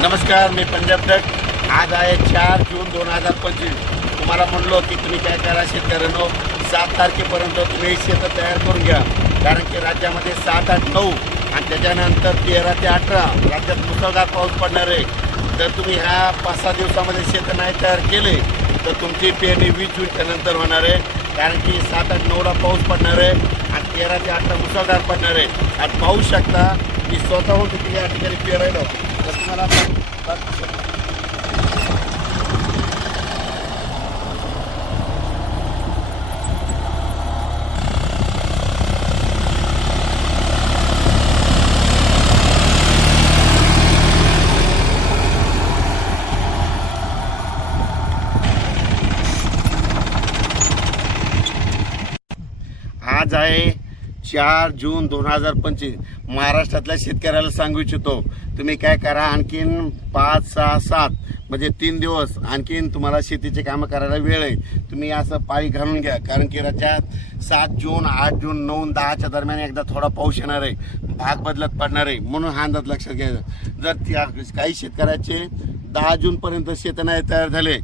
नमस्कार मी पंजाब डक आज आहे चार जून दोन हजार पंचवीस. तुम्हाला म्हणलो की तुम्ही काय करा शेतकऱ्यांनो सात तारखेपर्यंत तुम्ही शेतं तयार करून घ्या. कारण की राज्यामध्ये सात आठ नऊ आणि त्याच्यानंतर तेरा ते अठरा राज्यात मुसळधार पाऊस पडणार आहे. जर तुम्ही ह्या पाच सहा दिवसामध्ये शेतं नाही तयार केले तर तुमची पेरणी वीस जूनच्या नंतर होणार आहे. कारण की सात आठ नऊला पाऊस पडणार आहे आणि तेरा ते अठरा मुसळधार पडणार आहे. आणि पाहू शकता की स्वतःहून तिथे या ठिकाणी पेरायला तर तुम्हाला दाखवू शकतो. आज आहे चार जून दोन हजार पंचवीस. महाराष्ट्रातल्या शेतकऱ्याला सांगू इच्छितो तुम्ही काय करा आणखीन पाच सहा सात म्हणजे तीन दिवस आणखीन तुम्हाला शेतीचे कामं करायला वेळ आहे. तुम्ही असं पाळी घालून घ्या कारण की राज्यात सात जून आठ जून नऊ दहाच्या दरम्यान एकदा थोडा पाऊस येणार आहे. भाग बदलत पडणार आहे म्हणून हा अंदाज लक्षात घ्यायचा जर त्या काही शेतकऱ्याचे दहा जूनपर्यंत शेत नाही तयार झाले